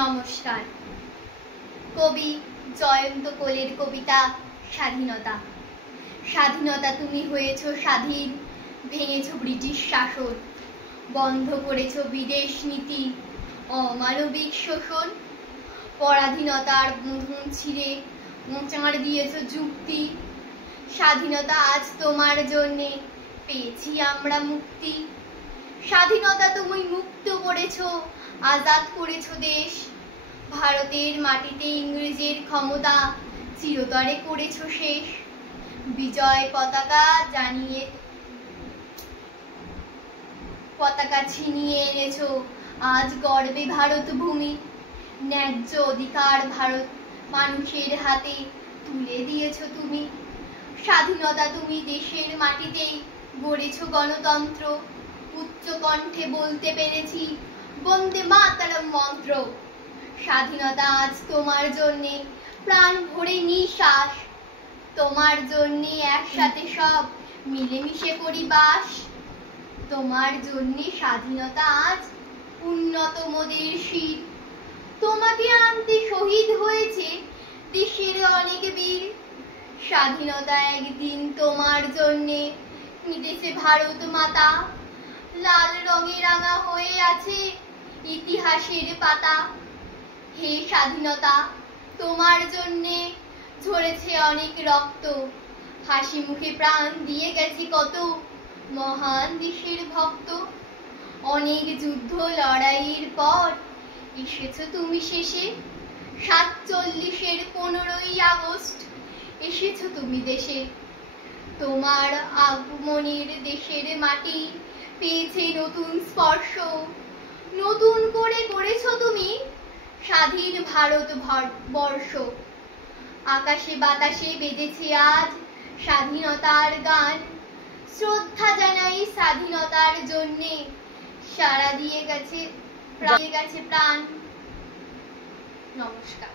নমস্কার। কবি জয়ন্ত কোলের কবিতা স্বাধীনতা। স্বাধীনতা তুমি হয়েছ স্বাধীন, ভেঙেছ ব্রিটিশ শাসন, বন্ধ করেছ বিদেশ নীতি, অমানবিক শোষণ, পরাধীনতার বন্ধন ছিঁড়ে চাঁড় দিয়েছ যুক্তি। স্বাধীনতা আজ তোমার জন্যে পেয়েছি আমরা মুক্তি। স্বাধীনতা তুমি মুক্ত করেছ, আজাদ করেছ দেশ। ভারতের মাটিতে ইংরেজের ক্ষমতা চিরতরে করেছ শেষ। বিজয় পতাকা ছিনিয়ে এনেছ আজ গর্বে ভারত ভূমি। ন্যায্য অধিকার ভারত মানুষের হাতে তুলে দিয়েছ তুমি। স্বাধীনতা তুমি দেশের মাটিতেই গড়েছ গণতন্ত্র। উচ্চ কণ্ঠে বলতে পেরেছি বন্দে মাতরম মন্ত্র। স্বাধীনতা আজ তোমার জন্যে প্রাণ ভরে নিঃশ্বাস। তোমার জন্যে একসাথে সব মিলেমিশে করি বাস। তোমার জন্যে স্বাধীনতা আজ উন্নত মোদের শীল। তোমাকে আনতে শহীদ হয়েছে দেশের অনেক বীর। স্বাধীনতা একদিন তোমার জন্যে মিটেছে ভারত মাতা। লাল রঙে রাঙা হয়ে আছে ইতিহাসের পাতা। হে স্বাধীনতা, তোমার জন্যে ঝরেছে অনেক রক্ত। হাসি মুখে প্রাণ দিয়ে গেছে কত মহান দেশের ভক্ত। অনেক যুদ্ধ লড়াইয়ের পর এসেছো তুমি শেষে। 47-এর 15ই আগস্ট এসেছো তুমি দেশে। তোমার আগমনের দেশের মাটি পেয়েছে নতুন স্পর্শ। নতুন করে গড়েছো তুমি স্বাধীন ভারতবর্ষ। আকাশে বাতাসে বেজেছে আজ স্বাধীনতার গান। শ্রদ্ধা জানাই স্বাধীনতার জন্যে সারা দিয়ে গেছে প্রাণ। নমস্কার।